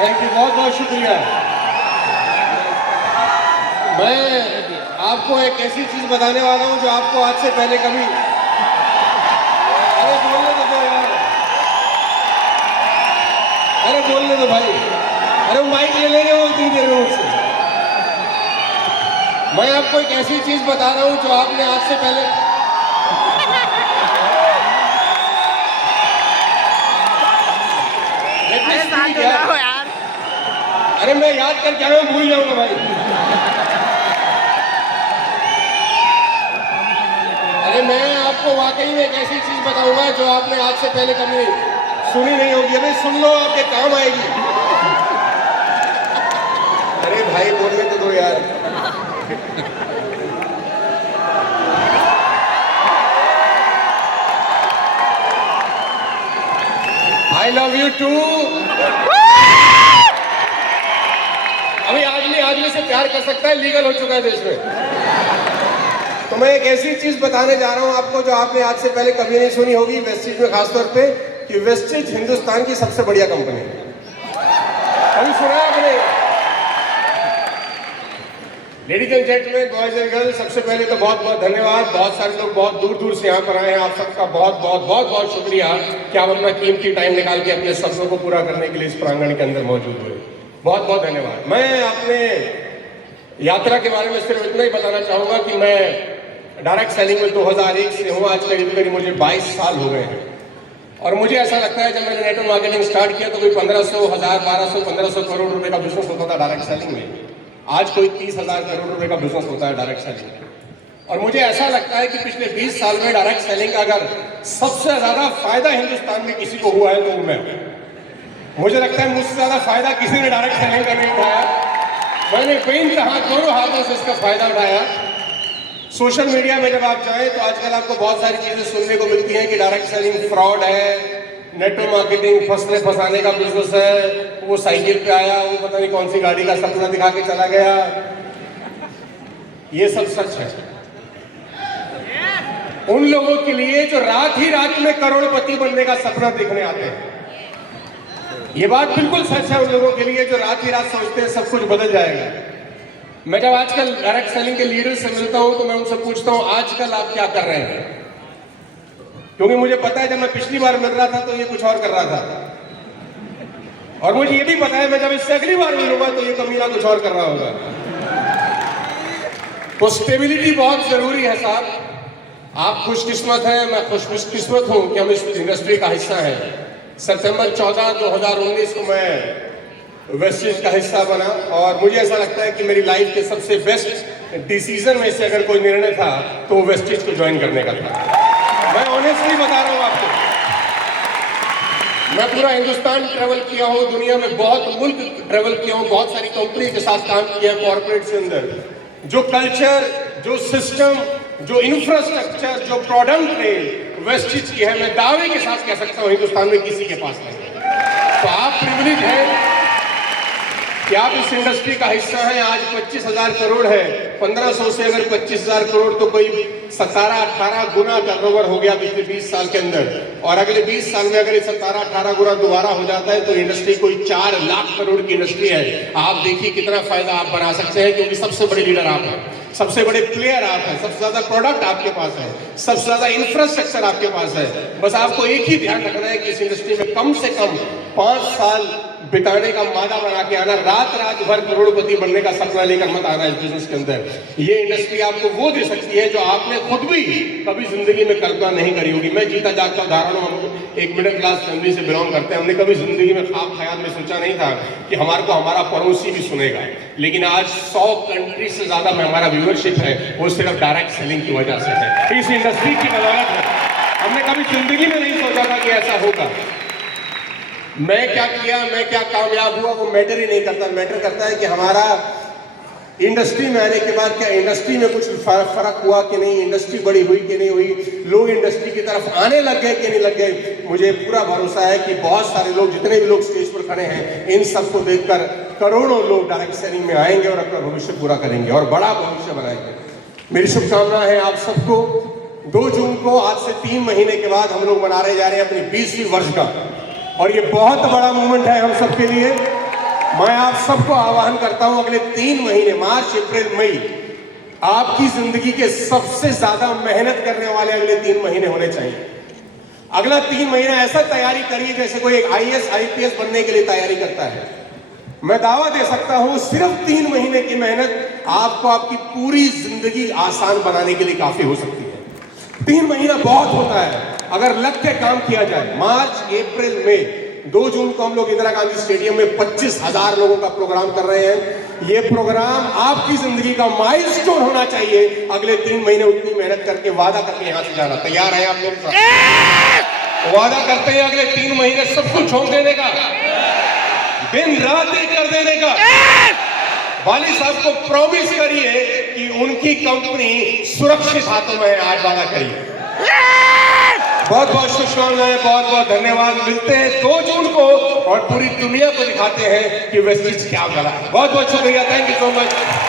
Thank you, बहुत बहुत शुक्रिया। मैं आपको एक ऐसी चीज बताने वाला हूं जो आपको आज से पहले कभी, अरे बोलने तो दो यार, अरे बोलने दो भाई, अरे माइक ले लेंगे वो इतनी देर में मुझसे। मैं आपको एक ऐसी चीज बता रहा हूं जो आपने आज से पहले, यार, अरे मैं याद करके आया हूं, भूल जाऊंगा भाई। अरे मैं आपको वाकई में एक ऐसी चीज बताऊंगा जो आपने आज से पहले कभी सुनी नहीं होगी। अभी सुन लो, आपके काम आएगी। अरे भाई बोलने तो दो यार। I love you too. अभी आदमी से प्यार कर सकता है, लीगल हो चुका है देश में। तो मैं एक ऐसी चीज बताने जा रहा हूं आपको जो आपने आज से पहले कभी नहीं सुनी होगी, वेस्टिज में खासतौर पे, कि वेस्टिज हिंदुस्तान की सबसे बढ़िया कंपनी है। अभी सुना है आपने? Ladies and gentleman, boys and girls, सबसे पहले तो बहुत बहुत धन्यवाद। बहुत सारे लोग बहुत दूर दूर से यहाँ पर आए हैं। आप सबका बहुत बहुत बहुत बहुत शुक्रिया कि आप अपना कीमती टाइम निकाल के अपने सपनों को पूरा करने के लिए इस प्रांगण के अंदर मौजूद हुए। बहुत बहुत धन्यवाद। मैं अपने यात्रा के बारे में सिर्फ इतना ही बताना चाहूंगा कि मैं डायरेक्ट सेलिंग में 2001 से हूँ। आज करीब मुझे 22 साल हो गए हैं। और मुझे ऐसा लगता है जब मैंने नेटवर्क मार्केटिंग स्टार्ट किया तो कोई 1500, 1000, 1200, 1500 करोड़ रुपए का बिजनेस होता था डायरेक्ट सेलिंग में। आज कोई 30,000 करोड़ रुपए का बिजनेस होता है डायरेक्ट सेलिंग में। और मुझे ऐसा लगता है कि पिछले 20 साल में डायरेक्ट सेलिंग का अगर सबसे ज्यादा फायदा हिंदुस्तान में किसी को हुआ है तो मैं, मुझे लगता है मुझसे ज्यादा फायदा किसी ने डायरेक्ट सेलिंग का नहीं उठाया। मैंने बेइंतहा दोनों हाथों से इसका फायदा उठाया। सोशल मीडिया में जब आप जाएं तो आजकल आपको बहुत सारी चीजें सुनने को मिलती हैं कि डायरेक्ट सेलिंग फ्रॉड है, नेटवर्क मार्केटिंग फंसाने का बिजनेस है, वो साइकिल पे आया, वो पता नहीं कौन सी गाड़ी का सपना दिखा के चला गया। ये सब सच है उन लोगों के लिए जो रात ही रात में करोड़पति बनने का सपना देखने आते हैं। ये बात बिल्कुल सच है उन लोगों के लिए जो रात ही रात सोचते हैं सब कुछ बदल जाएगा। मैं जब आजकल डायरेक्ट सेलिंग के लीडर से मिलता हूं तो मैं उनसे पूछता हूं आजकल आप क्या कर रहे हैं, क्योंकि मुझे पता है जब मैं पिछली बार मिल रहा था तो ये कुछ और कर रहा था, और मुझे ये भी पता है मैं जब इससे अगली बार मिलूंगा तो ये कमीना कुछ और कर रहा होगा। तो स्टेबिलिटी बहुत जरूरी है साहब। आप खुशकिस्मत हैं, मैं खुशकिस्मत हूं कि हम इस इंडस्ट्री का हिस्सा हैं। सितंबर 14, 2019 को मैं वेस्टिज का हिस्सा बना और मुझे ऐसा लगता है कि मेरी लाइफ के सबसे बेस्ट डिसीजन में से अगर कोई निर्णय था तो वो वेस्टिज को ज्वाइन करने का था। मैं ऑनेस्टली बता रहा हूँ आपको। मैं पूरा हिंदुस्तान ट्रेवल किया हूँ, दुनिया में बहुत मुल्क ट्रेवल किया हूँ, बहुत सारी कंपनी के साथ काम किया है कॉर्पोरेट के अंदर। जो कल्चर, जो सिस्टम, जो इंफ्रास्ट्रक्चर, जो प्रोडक्ट रेंज वेस्टिज की है, मैं दावे के साथ कह सकता हूँ हिंदुस्तान में किसी के पास नहीं। तो आप प्रिविलेज हैं कि आप इस इंडस्ट्री का हिस्सा हैं। आज 25,000 करोड़ है, 1500 से अगर 25,000 करोड़ तो कोई 17-18 गुना टर्नओवर हो गया पिछले 20 साल के अंदर। और अगले 20 साल में अगर 17-18 गुना दोबारा हो जाता है तो इंडस्ट्री कोई 4 लाख करोड़ की इंडस्ट्री है। आप देखिए कितना फायदा आप बना सकते हैं, क्योंकि सबसे बड़े लीडर आप हैं, सबसे बड़े प्लेयर आप हैं, सबसे ज्यादा प्रोडक्ट आपके पास है, सबसे ज्यादा इंफ्रास्ट्रक्चर आपके पास है। बस आपको एक ही ध्यान रखना है कि इस इंडस्ट्री में कम से कम 5 साल बिताने का मादा बना के आना, रात भर करोड़पति बनने का सपना लेकर मत आना इस बिजनेस के अंदर। ये इंडस्ट्री आपको वो दे सकती है जो आपने खुद भी कभी जिंदगी में कल्पना नहीं करी होगी। मैं जीता जागता उदाहरण हूं, हम एक मिडिल क्लास फैमिली से बिलोंग करते हैं। हमने कभी जिंदगी में ख्वाब ख्याल में सोचा नहीं था कि हमारे को हमारा पड़ोसी भी सुनेगा। लेकिन आज 100 कंट्री से ज्यादा में हमारा व्यूअरशिप है, वो सिर्फ डायरेक्ट सेलिंग की वजह से है, इस इंडस्ट्री की बदौलत है। हमने कभी जिंदगी में नहीं सोचा था कि ऐसा होगा। मैं क्या किया, मैं क्या कामयाब हुआ, वो मैटर ही नहीं करता। मैटर करता है कि हमारा इंडस्ट्री में आने के बाद क्या इंडस्ट्री में कुछ फर्क हुआ कि नहीं, इंडस्ट्री बड़ी हुई कि नहीं हुई, लोग इंडस्ट्री की तरफ आने लग गए कि नहीं लग गए। मुझे पूरा भरोसा है कि बहुत सारे लोग, जितने भी लोग स्टेज पर खड़े हैं, इन सबको देखकर करोड़ों लोग डायरेक्ट सेलिंग में आएंगे और अपना भविष्य पूरा करेंगे और बड़ा भविष्य बनाएंगे। मेरी शुभकामना है आप सबको। 2 जून को आज से 3 महीने के बाद हम लोग मना रहे जा रहे हैं अपनी 20वीं वर्ष का, और ये बहुत बड़ा मूवमेंट है हम सबके लिए। मैं आप सबको आह्वान करता हूं, अगले 3 महीने मार्च, अप्रैल, मई आपकी जिंदगी के सबसे ज्यादा मेहनत करने वाले अगले 3 महीने होने चाहिए। अगला 3 महीना ऐसा तैयारी करिए जैसे कोई एक IAS IPS बनने के लिए तैयारी करता है। मैं दावा दे सकता हूं सिर्फ 3 महीने की मेहनत आपको आपकी पूरी जिंदगी आसान बनाने के लिए काफी हो सकती है। 3 महीना बहुत होता है अगर लग के काम किया जाए। मार्च, अप्रैल, मई, 2 जून को हम लोग इंदिरा गांधी स्टेडियम में 25,000 लोगों का प्रोग्राम कर रहे हैं। ये प्रोग्राम आपकी जिंदगी का माइलस्टोन होना चाहिए। अगले 3 महीने उतनी मेहनत करके वादा करके यहां से जाना। तैयार है आप मेरे साथ? वादा करते हैं अगले 3 महीने सब कुछ झोंक देने का, दिन रात एक कर देने का। वाली साहब को प्रॉमिस करिए कि उनकी कंपनी सुरक्षित हाथों में है। आज वादा करिए। बहुत बहुत शुभकामनाएं, बहुत बहुत धन्यवाद। मिलते हैं 2 जून को और पूरी दुनिया को दिखाते हैं कि वेस्टिज क्या गला है। बहुत बहुत शुक्रिया। Thank you so much.